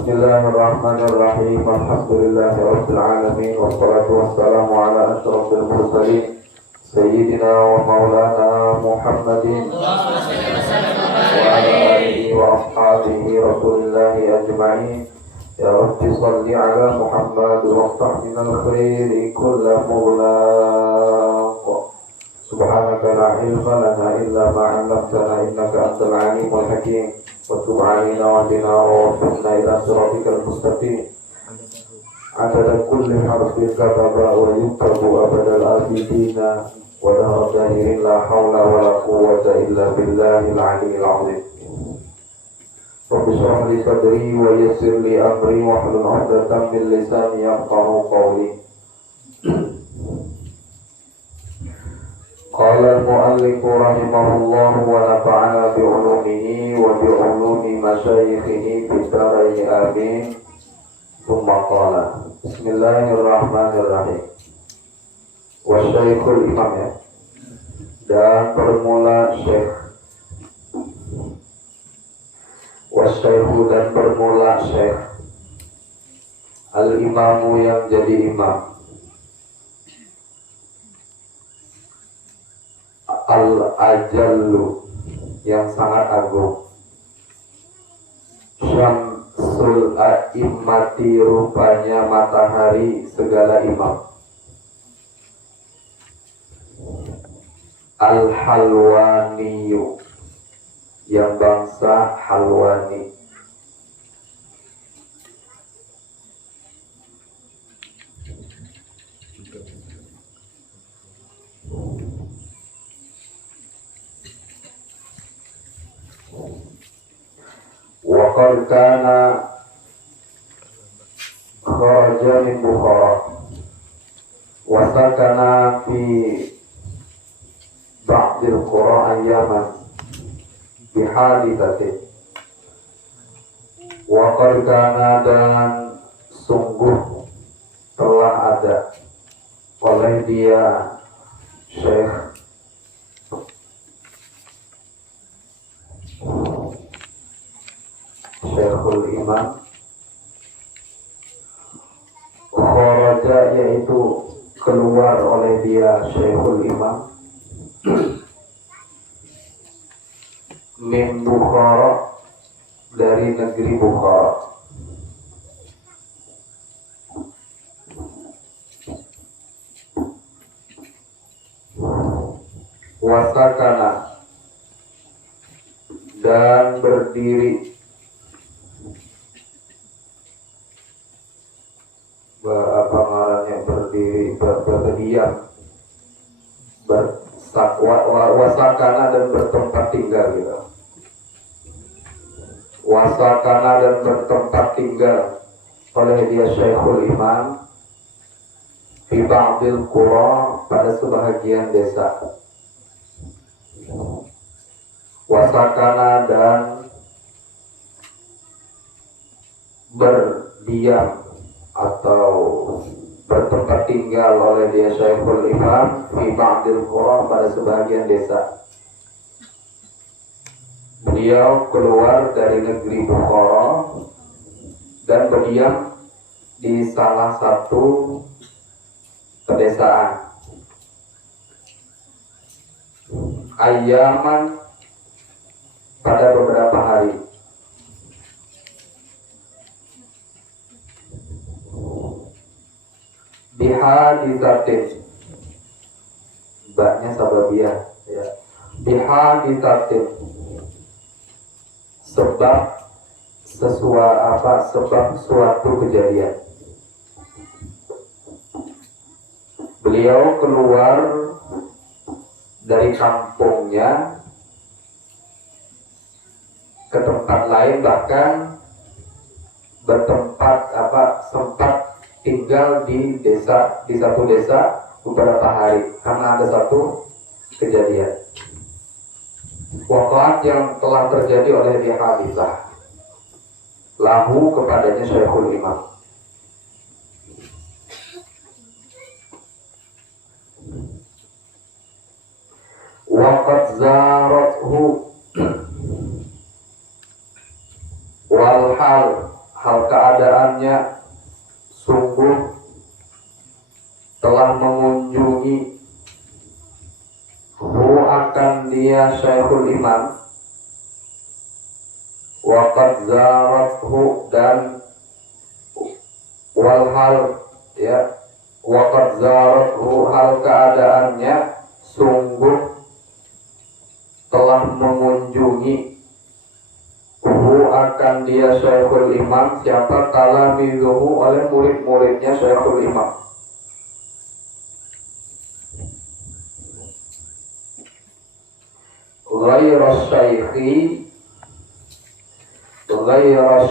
Bismillahirrahmanirrahim. Alhamdulillahirabbil alamin wassalatu wassalamu ala asyrafil mursalin sayyidina wa maulana Muhammadin wa ala alihi wa ashabihi rasulillahi ajma'in. Ya Rabbi salli ala Muhammad waftah minal khairi kulla mughlaq. Subhanaka la ilma lana illa ma 'allamtana innaka antal alimul hakim. Wa tub 'alaina wa hdina wa wafiqna ila siratikal mustaqim. Adada kulli harfin kataba wa yuktabu abadal abidina wa dahra dahirin la hawla wa la quwwata illa billahil 'aliyyil 'azim. Rabbi shrah li sadri wa yassir li amri wa hlul 'uqdatam min lisani yafqahu qawli. Qala al-mu'allif rahimahullah wa nafa'ana bi 'ulumihi wa bi 'ulumi masyayikhihi fid dharain amin. Tsumma qala Bismillahirrahmanirrahim. Wa syaikhul imam, ya, dan bermula syekh. Wasyaikhu, dan bermula syekh. Al-imamu, yang jadi imam. Al-ajallu, yang sangat agung. Syamsul a'immati, rupanya matahari segala imam. Al-halwaniyu, yang bangsa Halwani. Wa qad kana kharaja min Bukhara wa sakana fi ba'dil qura ayyaman bihaditsati. Wa qad kana, dan sungguh telah ada oleh dia Syekh Syekhul Imam, kharaja, yaitu keluar oleh dia Syekhul Imam, min Bukhara, dari negeri Bukhara. Wasakana, dan berdiri, berdiam, wasakana, dan bertempat tinggal, gitu. Wasakana, dan bertempat tinggal oleh dia Syekhul Imam fi ba'dil qura, pada sebahagian desa. Wasakana, dan berdiam atau bertempat tinggal oleh dia Syekhul Imam fi ba'dil qura, pada sebahagian desa. Beliau keluar dari negeri Bukhara dan berdiam di salah satu pedesaan. Ayyaman, pada beberapa hari. Bihaditsatin, baknya sababiyah, ya. Bihaditsatin, sebab suatu kejadian. Beliau keluar dari kampungnya ke tempat lain, bahkan sempat tinggal di satu desa beberapa hari karena ada satu kejadian wafat yang telah terjadi oleh dia haditsah lahu, kepadanya Syekhul Imam. Waqad zarathu, wal hal keadaannya sungguh telah mengunjungi akan dia Syekhul Imam, waqad zarathu, dan walhal ya, waqad zarathu, hal keadaannya sungguh telah mengunjungi akan dia Syekhul Imam, siapa? Talamizuhu, oleh murid-muridnya Syekhul Imam. Ghairas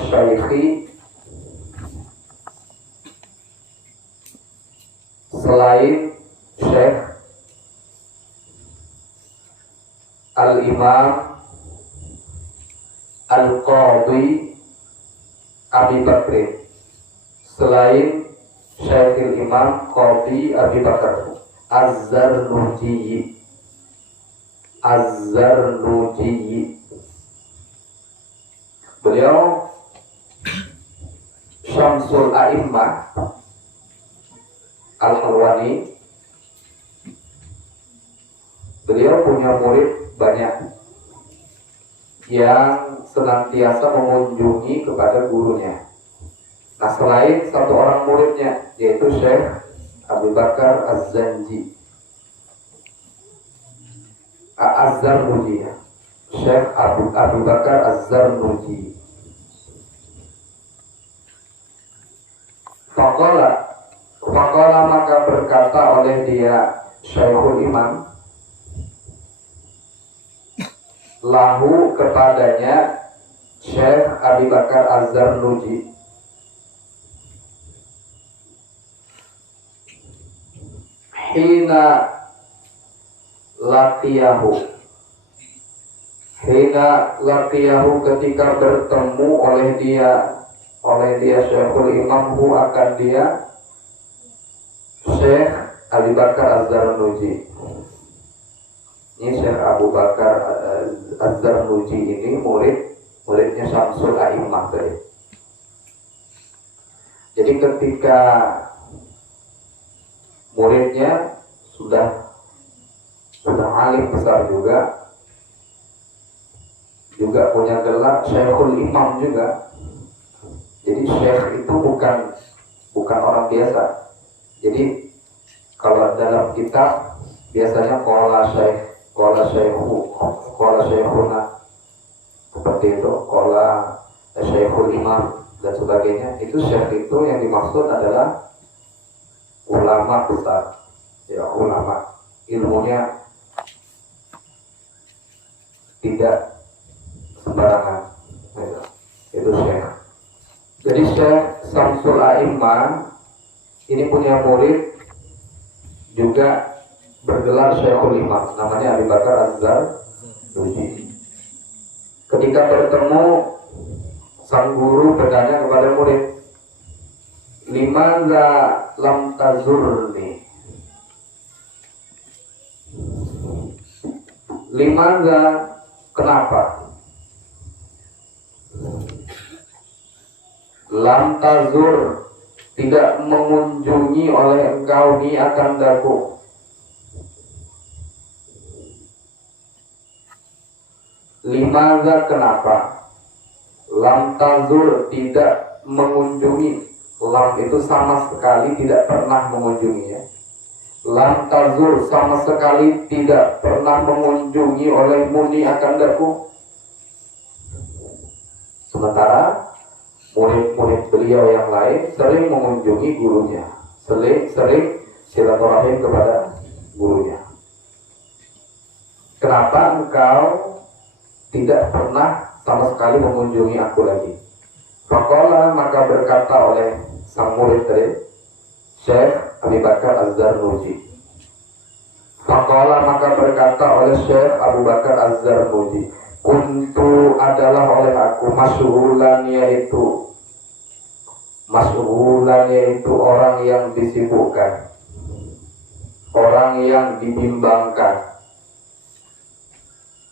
syaikhi, selain Syekh Al-Imam Al-Qadhi Abi Bakr, selain Syekh Al-Imam Qadhi Abi Bakr Az-Zarnuji. Beliau Syamsul A'immah Al-Harwani. Beliau punya murid banyak yang senantiasa mengunjungi kepada gurunya. Nah, selain satu orang muridnya, yaitu Syekh Abu Bakar Az-Zanji, Az-Zarnuji, Syekh Abu Bakar Az-Zarnuji. Faqala, maka berkata oleh dia Syekhul Imam, lahu, kepadanya Syekh Abu Bakar Az-Zarnuji, hina laqiyahu, ketika bertemu oleh dia Syekhul Imam, akan dia Syekh Abu Bakar Az-Zarnuji. Ini Syekh Abu Bakar Az-Zarnuji ini muridnya Syamsul A'immah tadi. Jadi ketika muridnya sudah alim besar juga punya gelar Syekhul Imam juga. Jadi Syekh itu bukan orang biasa. Jadi kalau dalam kitab biasanya qala syekhuna, seperti itu, qala Syekhul Imam dan sebagainya. Itu syekh itu yang dimaksud adalah ulama besar, ya, ulama, ilmunya tidak sembarangan, ya. Itu syekh. Jadi Syekh Syamsul A'immah ini punya murid juga bergelar Syekhul Imam, namanya Abu Bakar Az-Zarnuji. Ketika bertemu, sang guru bertanya kepada murid, limaza lam tazurni, limaza, kenapa, lam tazur, tidak mengunjungi oleh engkau ni akan daku. Limaza, kenapa, lam tazur, tidak mengunjungi. Lam itu sama sekali tidak pernah mengunjungi, ya. Lam tazur, sama sekali tidak pernah mengunjungi oleh muni akan daku. Sementara murid-murid beliau yang lain sering mengunjungi gurunya, sering silaturahim kepada gurunya. Kenapa engkau tidak pernah sama sekali mengunjungi aku lagi? Faqala, maka berkata oleh sang murid tadi, Syekh Abu Bakar Az-Zarnuji. Faqala, maka berkata oleh Syekh Abu Bakar Az-Zarnuji, kuntu, adalah oleh aku, masyhulan, yaitu orang yang disibukkan, orang yang dibimbangkan.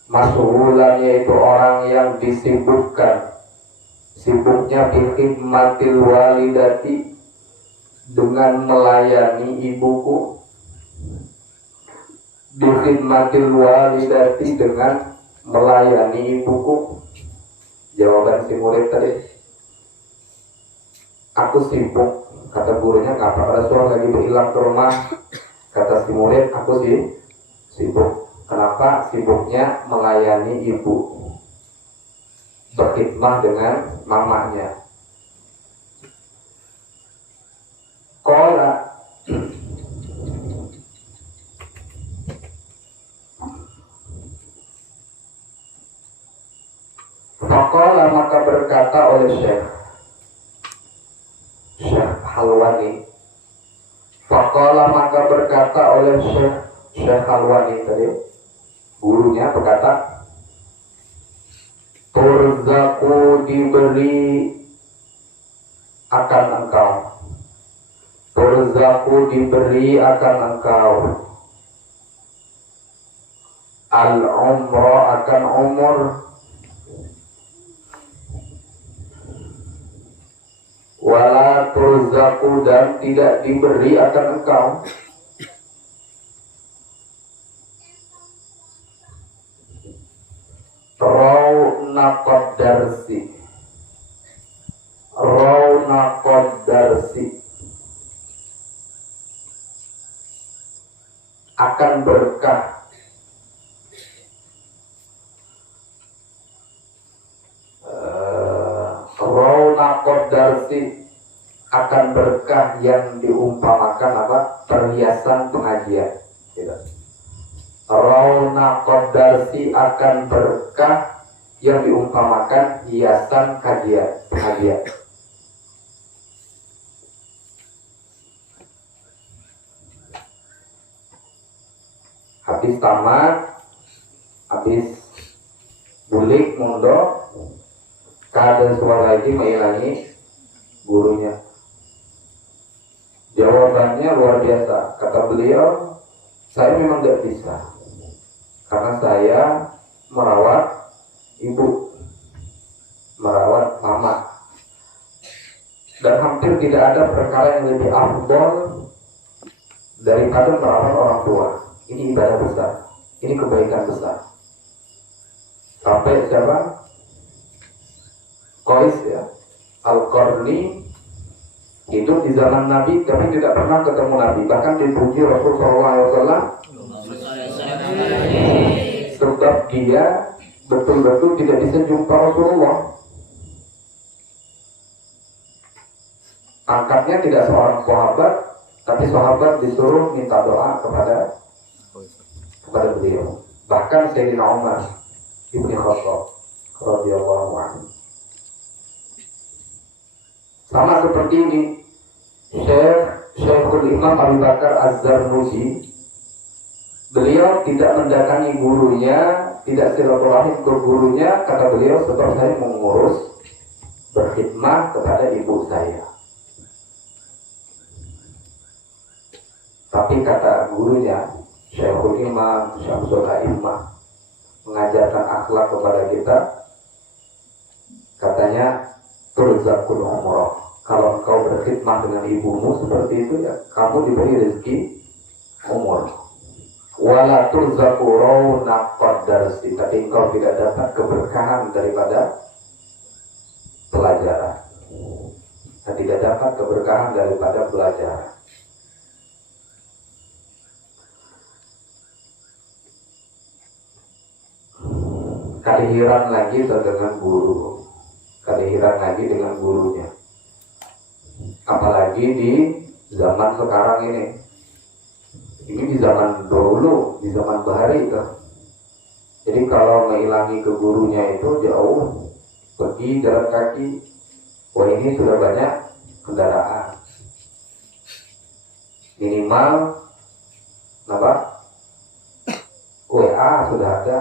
Masyhulan, yaitu orang yang disibukkan, sibuknya bikhidmatil walidati, dengan melayani ibuku, bikhidmatil walidati, dengan melayani ibuku. Jawaban si murid tadi, aku sibuk. Kata gurunya, ngapa pada suara lagi berhilang ke rumah? Kata si murid, aku sibuk. Kenapa? Sibuknya melayani ibu, berkhidmah dengan mamanya. Qala, faqala, maka berkata oleh Syekh Halwani. Faqala, maka berkata oleh Syekh Halwani tadi, gurunya berkata, turzaku, diberi akan engkau, turzaku, diberi akan engkau, al-umra, akan umur, wala turzaku, dan tidak diberi akan engkau, raunaqad darsi, raunaqad darsi, akan berkah, raunaqad darsi, akan berkah yang diumpamakan apa? Perhiasan pengajian. Raunaqad darsi, akan berkah yang diumpamakan hiasan pengajian. Habis tamat, habis bulik mondok, kada suara lagi menghilangi gurunya. Jawabannya luar biasa. Kata beliau, saya memang tidak bisa, karena saya merawat ibu, merawat mama, dan hampir tidak ada perkara yang lebih afdol daripada merawat orang tua. Ini ibadah besar, ini kebaikan besar. Sampai siapa? Qais ya, Al-Qarni, hidup di zaman Nabi tapi tidak pernah ketemu Nabi. Bahkan dipuji Rasulullah SAW, sebab dia betul-betul tidak bisa jumpa Rasulullah. Angkatnya tidak seorang sahabat, tapi sahabat disuruh minta doa kepada beliau. Bahkan Sayyidina Umar Ibn Khattab radhiyallahu anhu. Sama seperti ini, Syekhul Imam Abu Bakar Az-Zarnuji, beliau tidak mendatangi gurunya, tidak silaturahim ke gurunya. Kata beliau, sebab saya mengurus berkhidmat kepada ibu saya. Tapi kata gurunya, Syekhul Imam Syamsul A'immah, mengajarkan akhlak kepada kita, katanya, turzakul umrah. Kalau engkau berkhidmat dengan ibumu seperti itu, ya kamu diberi rezeki umur. Wala turzaku raunaqad darsi, tapi engkau tidak dapat keberkahan daripada pelajaran. Dan tidak dapat keberkahan daripada pelajaran. Kalihiran lagi dengan guru, kalihiran lagi dengan gurunya. Apalagi di zaman sekarang ini. Ini di zaman dahulu, di zaman bahari itu. Jadi kalau menghilangi ke gurunya itu jauh, pergi jalan kaki. Wah, ini sudah banyak kendaraan. Minimal apa? WA sudah ada,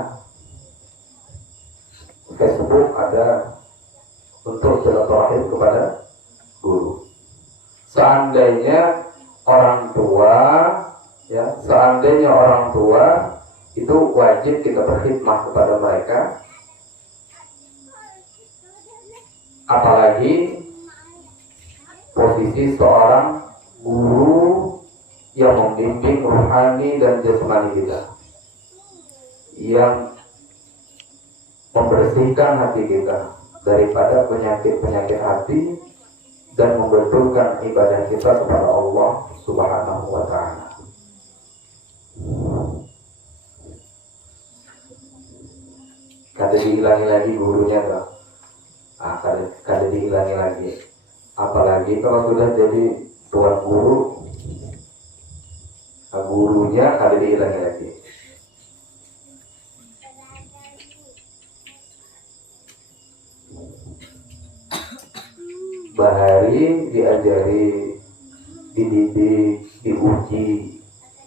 Facebook ada untuk silaturahim kepada guru. Seandainya orang tua, ya, seandainya orang tua itu wajib kita berkhidmat kepada mereka. Apalagi posisi seorang guru yang membimbing rohani dan jasmani kita, yang membersihkan hati kita daripada penyakit-penyakit hati dan membetulkan ibadah kita kepada Allah Subhanahu wa ta'ala. Kada dihilangi lagi gurunya kan? Kada dihilangi lagi. Apalagi kalau sudah jadi tuan guru, gurunya kada dihilangi lagi. Bahari diajari, dididik, diuji,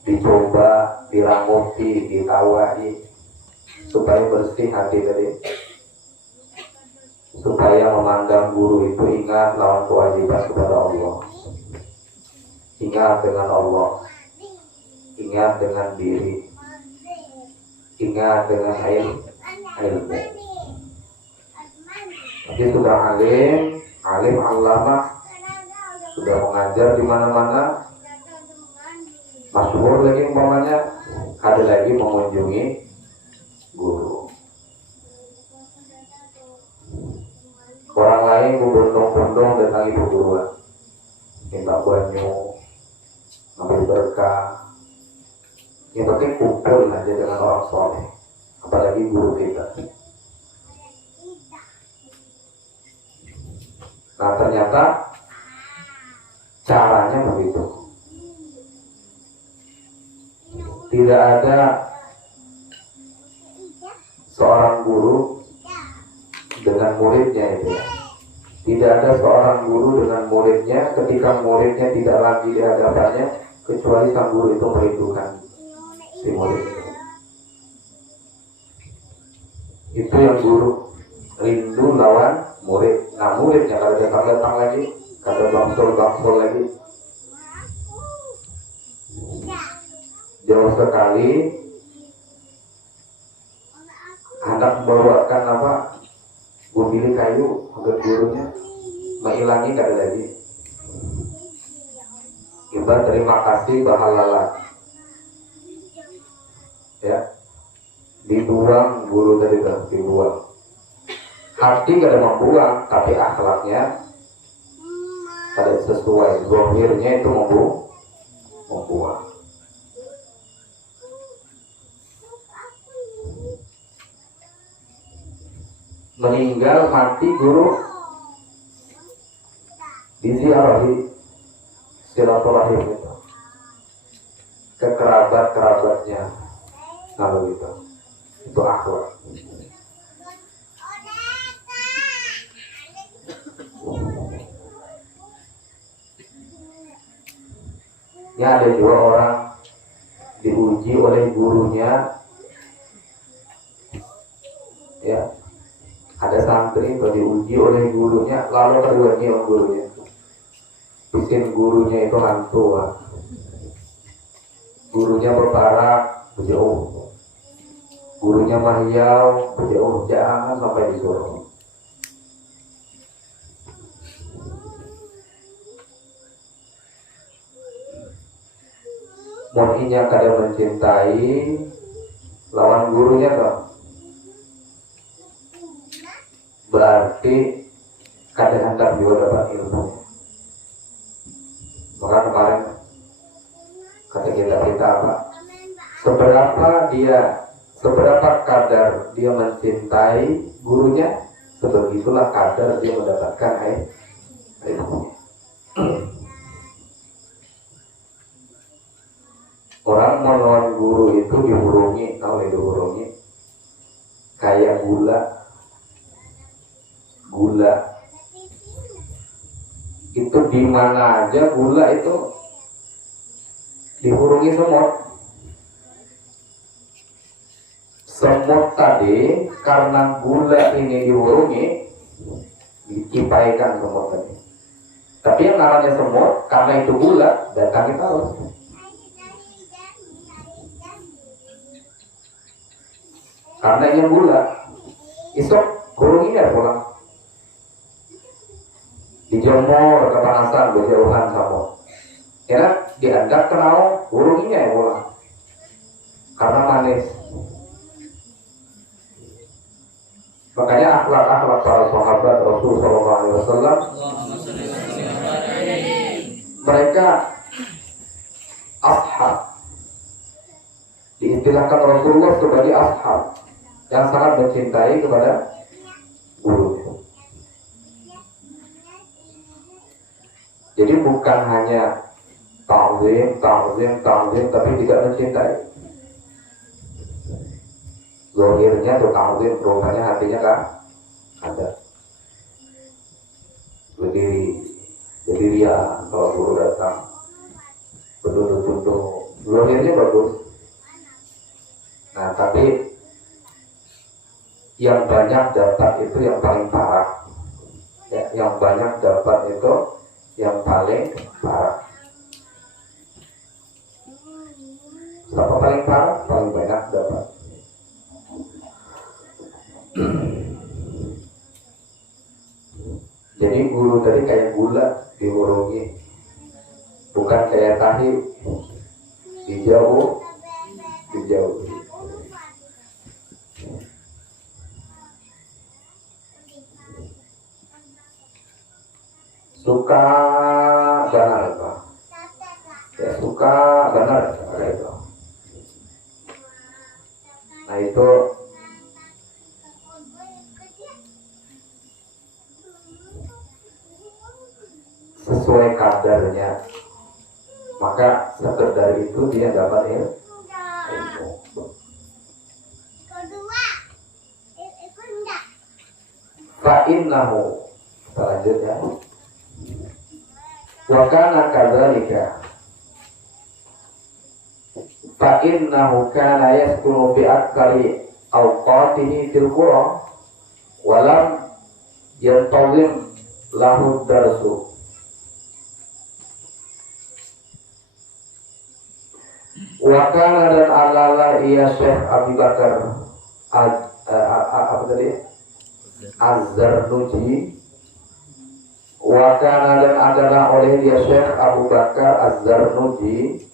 dicoba, dirangkuti, ditawai, supaya bersih hati tadi, supaya memandang guru itu ingat lawan kewajiban kepada Allah, ingat dengan Allah, ingat dengan diri, ingat dengan ilmu. Tapi sudah alim alama, sudah mengajar di mana-mana, masyhur lagi umpamanya, ada lagi mengunjungi guru. Orang lain berbondong-bondong datangi perguruan, minta banyu, ngambil berkah. Yang penting kumpul aja dengan orang soleh, apalagi guru kita. Nah ternyata caranya begitu. Tidak ada seorang guru dengan muridnya itu. Tidak ada seorang guru dengan muridnya ketika muridnya tidak lagi di hadapannya, kecuali sang guru itu merindukan si murid itu. Itu yang guru rindu lawan murid. Nah muridnya kalau datang lagi, kada bangsol lagi, jauh sekali hendak membawakan apa, gumili kayu agar gurunya menghilangi kada lagi. Ibarat terima kasih bahalalah, ya, dibuang guru tadi kan, dibuang. Hati kada membuang, tapi akhlaknya kada sesuai, zahirnya itu membuang. Meninggal mati guru diziarahi, silaturahim itu ke kerabatnya, kalau gitu, itu akhlak. Ya ada juga orang diuji oleh gurunya, ya ada santri yang diuji oleh gurunya, lalu keduanya oleh gurunya, bikin gurunya itu hantu, gurunya berparak berjauh, gurunya mahyau berjauh, jangan sampai disuruh. Mungkinnya kada mencintai lawan gurunya toh, berarti kada hendak juga dapat ilmu. Maka kemarin kata kita apa? Seberapa kadar dia mencintai gurunya, sebegitulah kadar dia mendapatkan ilmu. Orang melawan guru itu dihurungi, tahu dihurungi kayak gula itu di mana aja gula itu dihurungi semut tadi, karena gula ini dihurungi, dikipaikan semut tadi. Tapi yang namanya semut, karena itu gula, datangi terus. Karena yang gula, isok hurungi ya pulang. dijemur kepanasan berjauhan sama. Karena dianggap kenal burungnya ya pulang karena manis. Makanya akhlak-akhlak para sahabat Rasul Sallallahu Alaihi Wasallam, mereka ashab, diistilahkan Rasulullah sebagai ashab yang sangat mencintai kepada gurunya. Jadi bukan hanya ta'zim, tapi tidak mencintai. Zahirnya tuh ta'zim, rupanya hatinya kan ada. Jadi dia kalau guru datang betul-betul zahirnya bagus. Nah tapi yang banyak dapat itu yang paling parah. Ya, yang banyak dapat itu yang paling parah. Siapa paling parah? Paling banyak dapat. Jadi guru tadi kayak gula diurungi, bukan kayak tahi dijauh. Suka benar itu, ya suka benar itu. Nah itu sesuai kadarnya, maka sekedar itu dia dapat ilmu. Fa'innahu, selanjutnya, wa kana kadzalika, fa'innahu kana yaskunu bi aktsari awqatihi fil qura wa lam yantazim lahu darsu. Wa kana dan alala iya Syekh Abu Bakar apa tadi? Az-Zarnuji. Wa kana dan adalah oleh dia Syekh Abu Bakar Az-Zarnuji,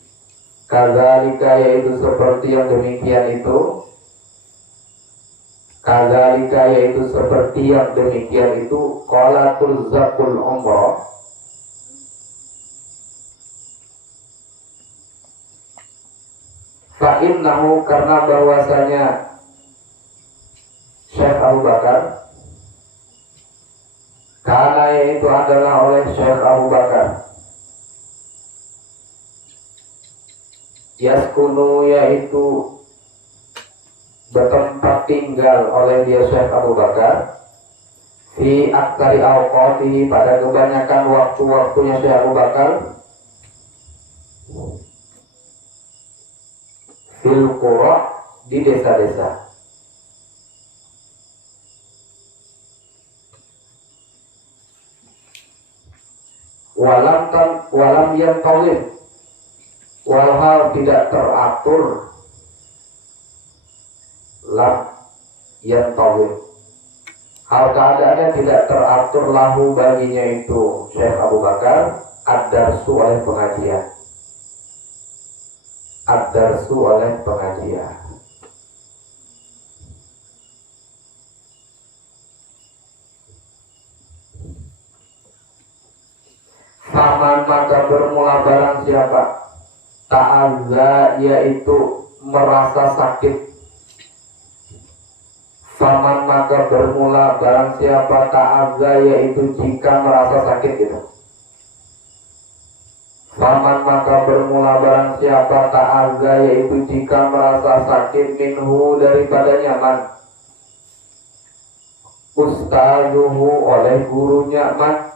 kadzalika yaitu seperti yang demikian itu, kadzalika yaitu seperti yang demikian itu, qalatul zakul umrah, fa'innahu karena bahwasanya Syekh Abu Bakar, karena yaitu adalah oleh Syekh Abu Bakar, yaskunu yaitu bertempat tinggal oleh dia Syekh Abu Bakar, fi aktsari awqatihi pada kebanyakan waktu-waktunya Syekh Abu Bakar, fil qura di desa-desa. Walam yang tawil, walhal tidak teratur, lam yang tawil, hal keadaannya tidak teratur lahu baginya itu Syekh Abu Bakar ad-darsu oleh pengajian, ad-darsu oleh pengajian. Faman maka bermula barang siapa ta'azza yaitu merasa sakit. Faman maka bermula barang siapa ta'azza yaitu jika merasa sakit gitu. Faman maka bermula barang siapa ta'azza yaitu jika merasa sakit minhu daripadanya man, ustazuhu oleh gurunya man,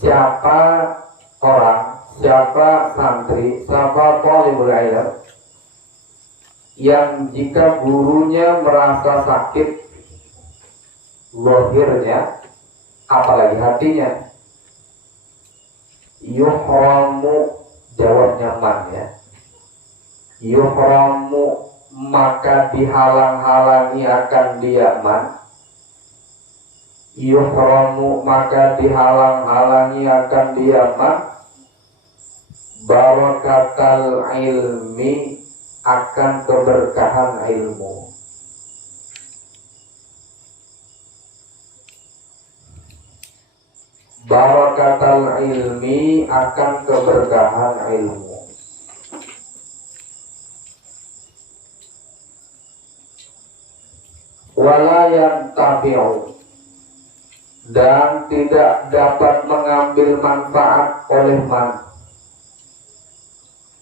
siapa orang, siapa santri, siapa thalibul ilm yang jika gurunya merasa sakit zahirnya, apalagi hatinya, yuhramu, jawabnya man ya, yuhramu maka dihalang-halangi akan dia man. Yuhramu maka dihalang-halangi akan dia man. Barakatal ilmi akan keberkahan ilmu. Barakatal ilmi akan keberkahan ilmu. Wala yantafi'u dan tidak dapat mengambil manfaat oleh man.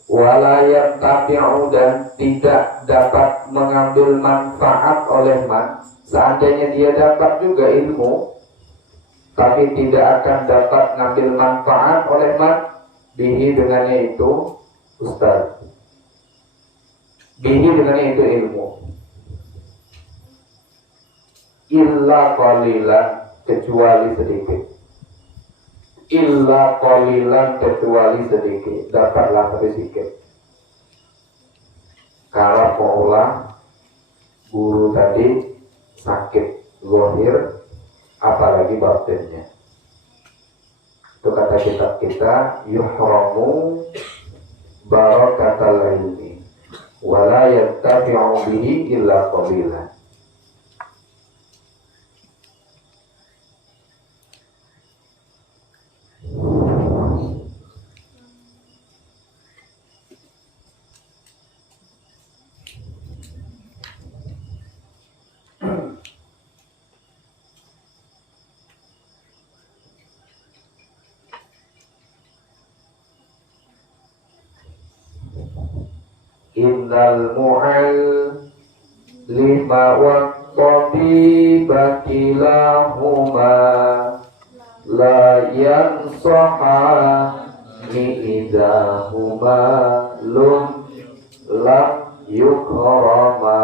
Wala yantafi'u dan tidak dapat mengambil manfaat oleh man. Seandainya dia dapat juga ilmu, tapi tidak akan dapat mengambil manfaat oleh man. Bihi dengannya itu ustaz. Bihi dengannya itu ilmu. Illa qalilan kecuali sedikit. Illa qalilan kecuali sedikit. Dapatlah tapi sedikit. Kalau maulah guru tadi sakit zahir, apalagi batinnya. Itu kata kitab kita, yuhramu barakatal ilmi wala yantafi'u bihi illa qalilan. Innal mu'allima wa tabiba kilahuma la yansahani idahuma lam yukrama.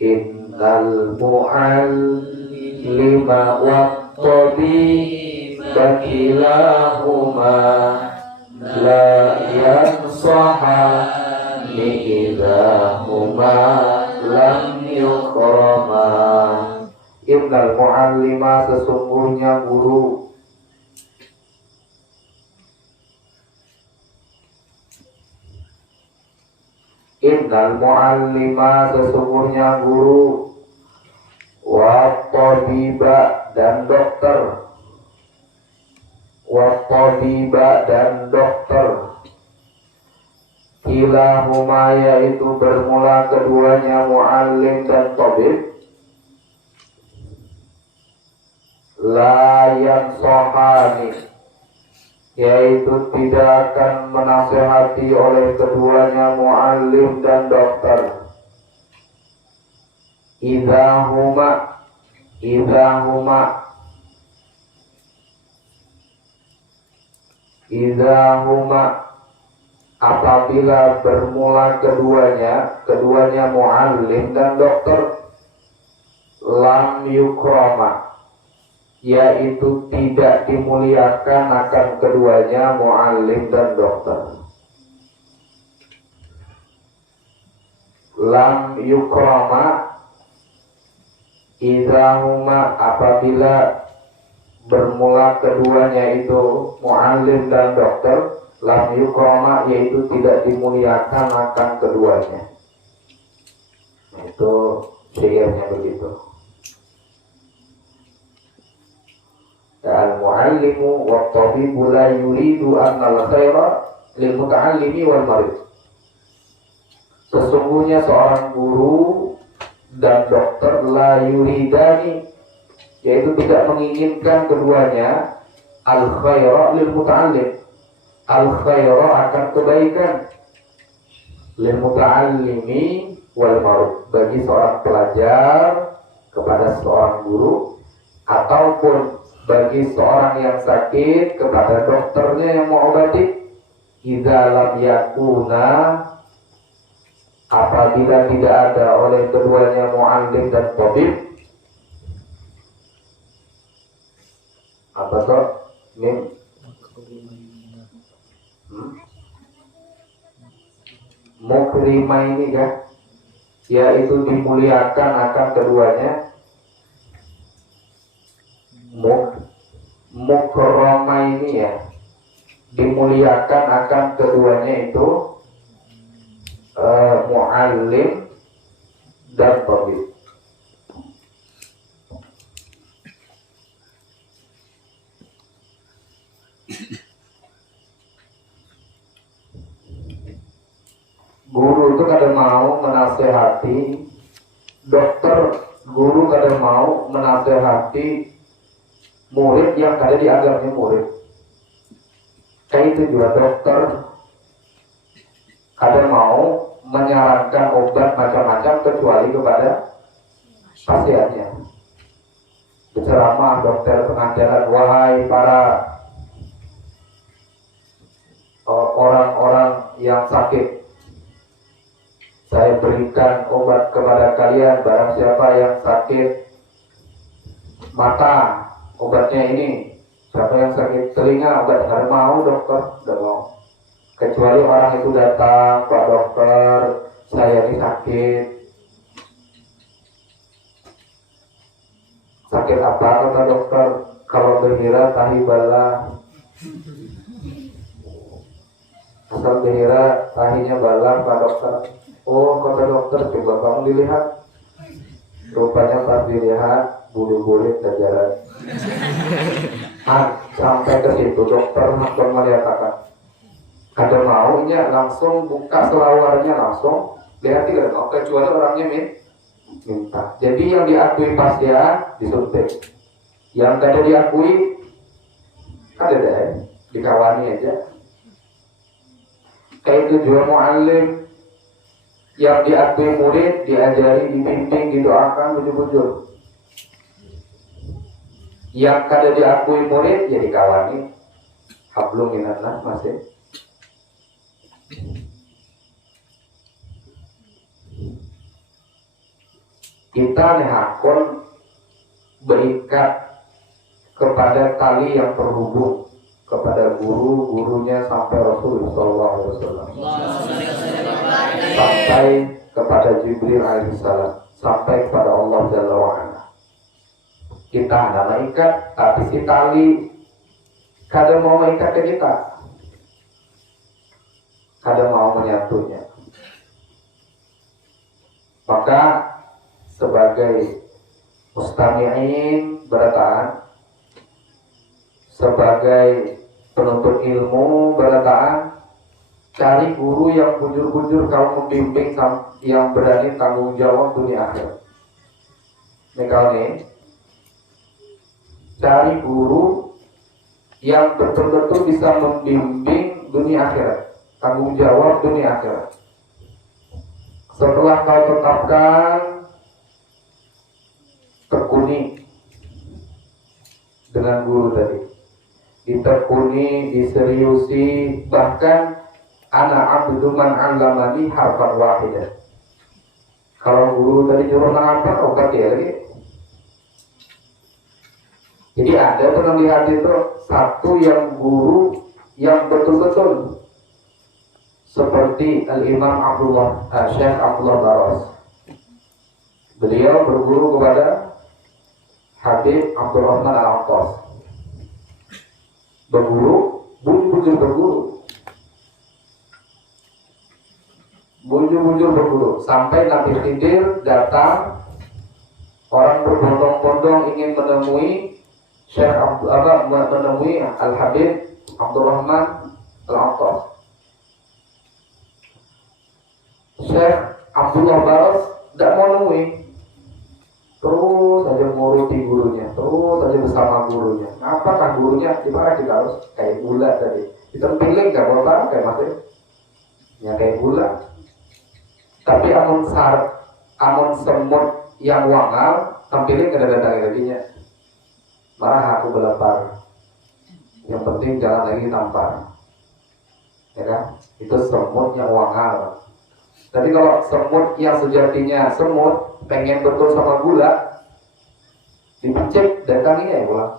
Innal mu'allima wa tabiba kilahuma la yansahani idahuma lam yukrama. Innal mu'allima sesungguhnya guru. Innal mu'allima sesungguhnya guru. Wa tabiba dan dokter. Wa tabiba dan dokter. Kilahuma yaitu bermula keduanya mu'allim dan tabib. La yansahani yaitu tidak akan menasehati oleh keduanya mu'allim dan dokter. Idahuma apabila bermula keduanya mu'allim dan dokter, lam yukrama yaitu tidak dimuliakan akan keduanya mu'allim dan dokter. Lam yukrama idahuma apabila bermula keduanya itu mu'allim dan dokter, lam yukrama yaitu tidak dimuliakan akan keduanya. Itu syairnya begitu. Al-mu'allimu wa tabibu la yuridu annal khaira lil muta'allimi wal marid. Sesungguhnya seorang guru dan dokter la yuridani yaitu tidak menginginkan keduanya al-khaira lil muta'allim. Al-khaira akan kebaikan lil muta'allimi wal marid, bagi seorang pelajar kepada seorang guru ataupun bagi seorang yang sakit kepada dokternya yang mengobati. Idza lam yakuna apabila tidak ada oleh keduanya mu'allim dan tabib. Apa toh? Mukrimaini kan, yaitu dimuliakan akan keduanya. Mukramaini ya, dimuliakan akan keduanya itu muallim dan tabib. Guru itu kadang mau menasehati, dokter guru kadang mau menasehati murid yang kadang dianggapnya murid. Kayak itu juga dokter kadang mau menyarankan obat macam-macam kecuali kepada pasiennya. Berceramah dokter pengajaran, wahai para orang-orang yang sakit, saya berikan obat kepada kalian. Barang siapa yang sakit mata, obatnya ini. Siapa yang sakit telinga, obat. Tidak mau dokter, tidak mau. Kecuali orang itu datang, Pak dokter, saya ini sakit. Sakit apa kata dokter? Kalau behira tahi bala. Asal behira tahinya bala, Pak dokter. Oh kata dokter, coba kamu dilihat. Rupanya pas dilihat bulu-bulu terjalan. Sampai ke situ dokter langsung melihatkan. Ada maunya langsung buka selawarnya, langsung lihat tidak mau, kecuali orangnya minta. Jadi yang diakui pasien disuntik, yang tidak diakui ada deh dikawani aja. Kayak itu juga muallim, yang diakui murid diajari, dibimbing, didoakan, bujur-bujur. Yang kada diakui murid ya dikawani. Hablum minallah masih. Kita nehakon berikat kepada tali yang terhubung kepada guru-gurunya sampai Rasulullah SAW, sampai kepada Jibril alaihissalam, sampai kepada Allah Jalla wa'ala. Kita ada mengikat, tapi si tali kadang mau mengikat ke kita, kadang mau menyatunya. Maka sebagai mustami'in berataan, sebagai penuntut ilmu berataan, cari guru yang bujur-bujur kamu membimbing, yang berani tanggung jawab dunia akhirat. Misalnya, cari guru yang betul-betul bisa membimbing dunia akhirat, tanggung jawab dunia akhirat. Setelah kau tetapkan, tekuni dengan guru tadi, ditekuni, diseriusi, bahkan ana abdu man 'allamani harfan wahidah. Kalau guru tadi nyuruh apa, obat ya lagi. Jadi ada pernah lihat itu satu yang guru yang betul-betul seperti Al-Imam Syekh Abdullah Baros. Beliau berguru kepada Habib Abdurrahman Al-Attas. Berguru, bujur berguru, sampai Nabi Khidir datang, orang berbondong-bondong ingin menemui menemui Al-Habib Abdurrahman Al-Attas. Syekh Abdullah Baros tidak mau nemui, terus saja menguruti gurunya, terus saja bersama gurunya. Apakah gurunya dimana kita harus kayak gula tadi, ditempelin nggak boleh kayak masih ya kayak gula. Tapi amun semut yang wangal, tampilin kada datang jadinya. Marah aku belepar. Yang penting jangan lagi tampar, ya kan? Itu semut yang wangal. Tapi kalau semut yang sejatinya semut, pengen betul sama gula, dipicik, datanginya ya pulang.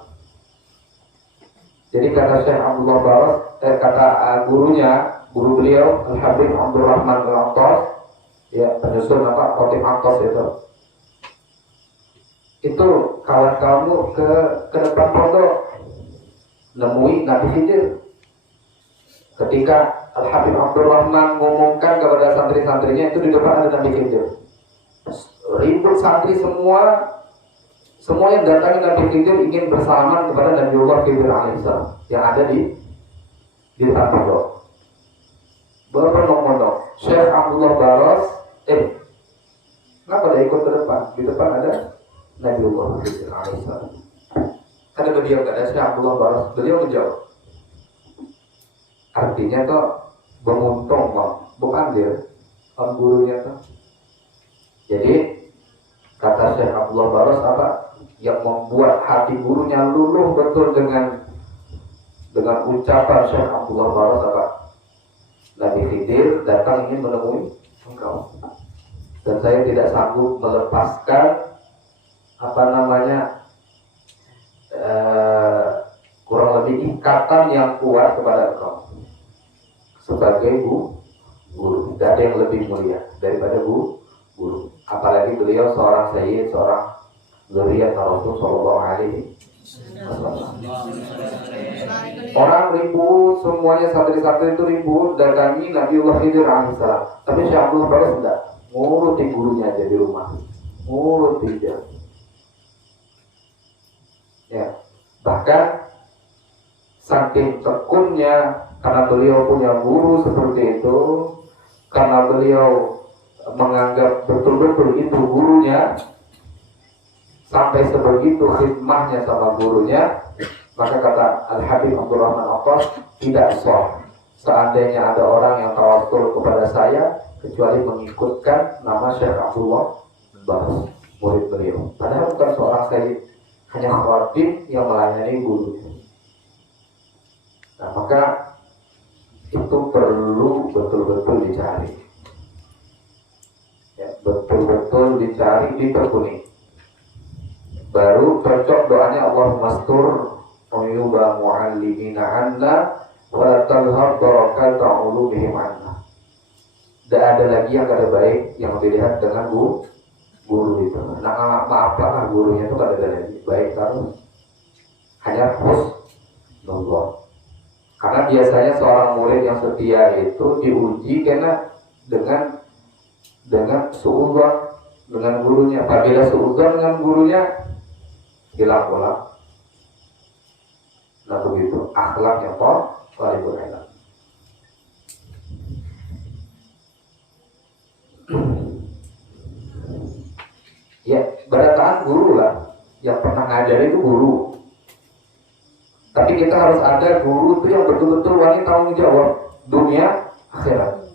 Jadi kata Syekh Abdullah Baros, kata gurunya, guru beliau Al-Habib Abdurrahman Al-Attas, ya penyusun Khatib Attas itu kalau kamu ke depan pondok nemui Nabi Khidir. Ketika Al-Habib Abdurrahman mengumumkan kepada santri-santrinya, itu di depan ada Nabi Khidir. Ribut santri semua yang datangi Nabi Khidir ingin bersalaman kepada Nabiullah Khidir alaihissalam yang ada di depan pondok. Berbondong-bondong. Syekh Abdullah Baros, kenapa dia ikut ke depan? Di depan ada Nabiullah Khidir alaihissalam. Ada beliau, ada Syekh Abdullah Baros. Beliau menjawab. Artinya tuh menguntung, bukan dia, gurunya tuh. Jadi kata Syekh Abdullah Baros apa? Yang membuat hati gurunya luluh betul dengan ucapan Syekh Abdullah Baros apa? Nabi Khidir datang ingin menemui engkau, dan saya tidak sanggup melepaskan kurang lebih ikatan yang kuat kepada engkau sebagai guru. Tidak ada yang lebih mulia daripada guru. Apalagi beliau seorang sayyid, seorang zuriyat Rasul sallallahu alaihi wasallam. Orang ribut, semuanya santri-santri itu ribut datangi Nabiullah Khidir alaihissalam. Tapi Syekh Abdullah Baros tidak, ngurutin gurunya aja di rumah, ngurutin dia. Ya, bahkan saking tekunnya karena beliau punya guru seperti itu, karena beliau menganggap betul-betul itu gurunya, sampai sebegitu khidmahnya sama gurunya, maka kata Al-Habib Abdurrahman Attas, tidak sah seandainya ada orang yang tawasul kepada saya kecuali mengikutkan nama Syekh Abdullah Baros, murid beliau. Padahal bukan seorang sayyid, hanya khatib yang melayani gurunya. Nah, maka itu perlu betul-betul dicari, ya, betul-betul dicari, ditekuni. Baru cocok doanya Allahumma astur uyuba muallimina anna wa la talhab barakata ulumihim anna. Tidak ada lagi yang kada baik yang dilihat dengan guru itu. Nah, maaflah gurunya itu kada ada lagi baik, harus hanya husnullah. Karena biasanya seorang murid yang setia itu diuji karena dengan suudzon dengan gurunya. Apabila suudzon dengan gurunya hilang bola. Nah begitu akhlaknya talibul ilm. Ya, berataan guru lah. Yang pernah ngajar itu guru. Tapi kita harus ada guru itu yang betul-betul wani tanggung jawab dunia akhirat.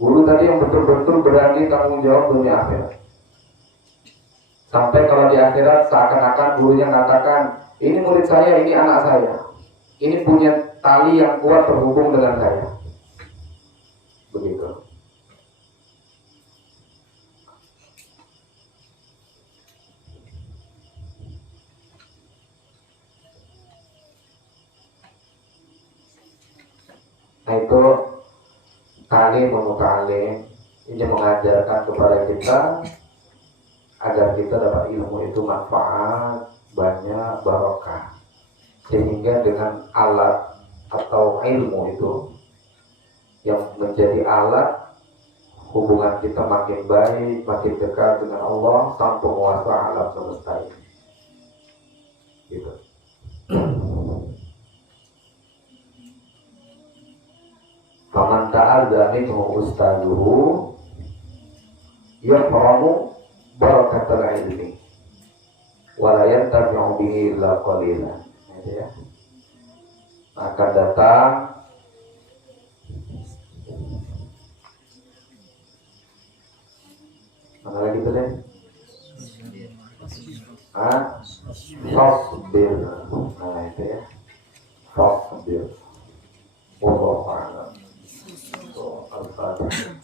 Guru tadi yang betul-betul berani tanggung jawab dunia akhirat. Sampai kalau di akhirat seakan-akan gurunya mengatakan, ini murid saya, ini anak saya, ini punya tali yang kuat terhubung dengan saya. Begitu. Nah itu ta'lim muta'allim, ini mengajarkan kepada kita agar kita dapat ilmu itu manfaat, banyak barokah, sehingga dengan alat atau ilmu itu yang menjadi alat hubungan kita makin baik, makin dekat dengan Allah sang penguasa alam semesta ini. Gitu. Faman ta'adza minhu ustaduhu yaframu barakatul ilmi wa la yantafi'u bihi illa qalilan. Ya. Akan datang mana lagi tuh deh? Fasbir. Nah itu ya. Fasbir. Wallahu a'lam. Al-Fatihah.